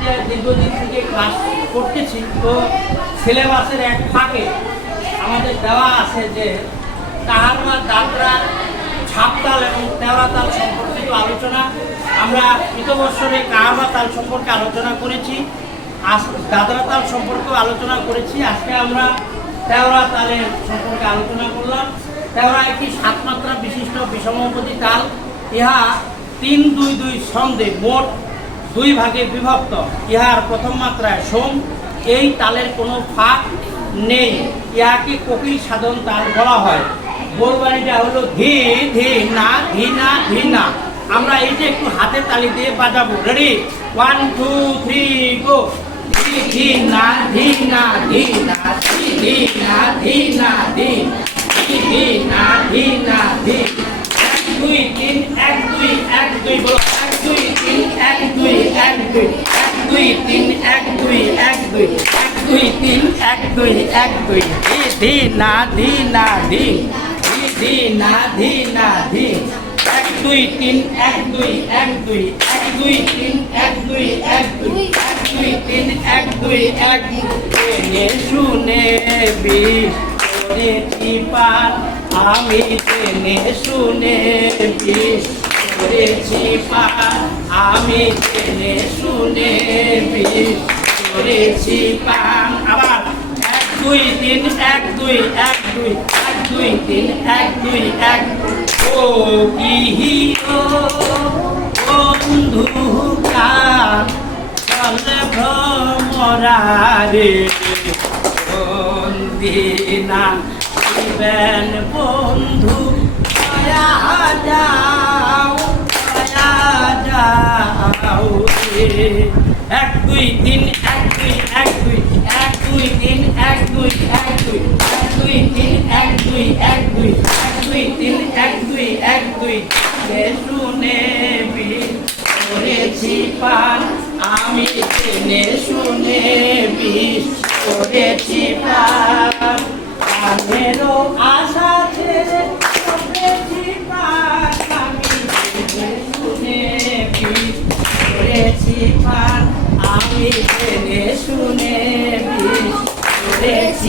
যে দীর্ঘদিন থেকে ক্লাস করতেছি, তো সিলেবাসের এক ফাঁকে আমাদের দেওয়া আছে যে তাহার দাদরা ছাপতাল এবং তাল সম্পর্কিত আলোচনা। আমরা বছরে কাহারবা তাল সম্পর্কে আলোচনা করেছি আজ দাদরা তাল সম্পর্কেও আলোচনা করেছি। আজকে আমরা তেওড়া তালের সম্পর্কে আলোচনা করলাম। তেওড়া একটি সাত মাত্রা বিশিষ্ট বিষমপতি তাল। ইহা তিন দুই দুই ছন্দে মোট দুই ভাগে বিভক্ত। ইহার প্রথম মাত্রায় সোম, এই তালের কোনো ফাঁক নেই। ইহাকে কোকিল সাধন তাল বলা হয়। বোলবাড়িটা হলো ধি ধি না ধি না ধি না। আমরা এইটা একটু হাতে তালি দিয়ে বাজাবো। Ready one two three go ধি না ধি না ধি না ধি না ধি না ধি ধি না ধি না, ধি। এক, দুই, তিন, এক, দুই এক, দুই, বলো। দুই তিন এক দুই এক দুই এক দুই তিন এক দুই এক দুই ধি ধি না ধি না ধি ধি এক দুই তিন এক দুই এক দুই এক দুই তিন এক দুই এক দুই এক দুই তিন এক দুই এক জেনে শুনে বিষ করেছি পার আমি জেনে শুনে বিষ পার আমি জেনে শুনে বিষ করেছি পান আবার এক দুই তিন, এক দুই এক দুই এক দুই তিন, এক দুই, এক ও কি বন্ধু কার? চলে ভ্রমরারে বন্দিনা বন্ধু? দয়া এক দুই তিন এক দুই এক দুই এক দুই তিন এক দুই এক দুই এক দুই তিন এক দুই এক দুই এক দুই তিন এক দুই এক দুই শুনে করেছি পান আমি জেনে শুনে বিষ করেছি পান আশা ছেড়ে করেছি পান আমি জেনে শুনে বিষ